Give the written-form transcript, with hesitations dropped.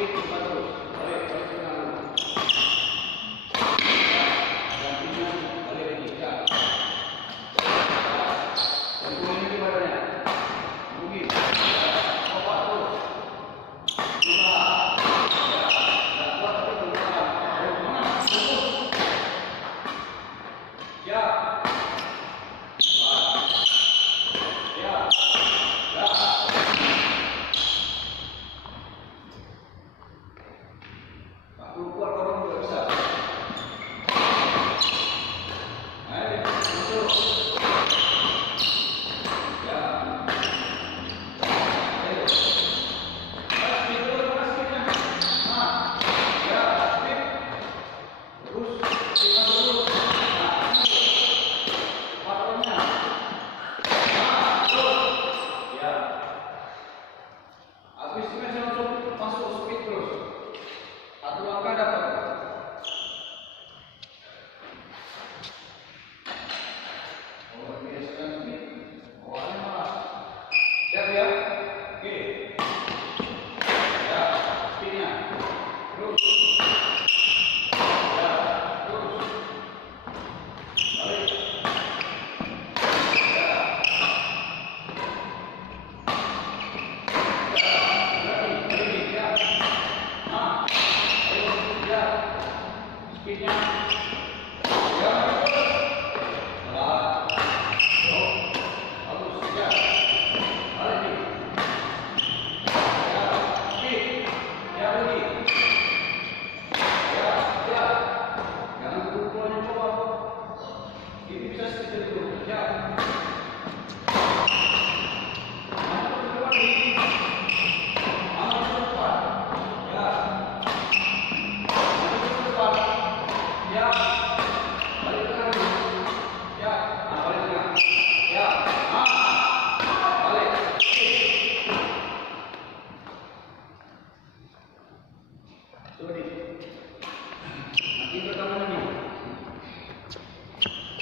speed coba terus. Balik ke kanan. Gantinya balik lagi. Ya. Tentuin ini badannya. Mungkin. Coba terus. Coba. Ya. Nggak kuat tapi berusaha. Ayo kemana? Terus. Ya. Ya. Ya. Keluar orang juga bisa. Ayo, masuk. Ya. Ayo. Speed dulu, speednya. Nah, ya, speed. Terus, speednya dulu. Nah, patrolnya. Nah, terus. Ya. Habis itu langsung masuk speed terus. Satu langkah dapat. Oh, ini sedang speed. Awalnya malas. Siap ya? Oke. Ya, speednya. Terus. Ya, terus. Balik. Ya. Ya, berarti. Ya. Nah. Ayo, ya. Speednya.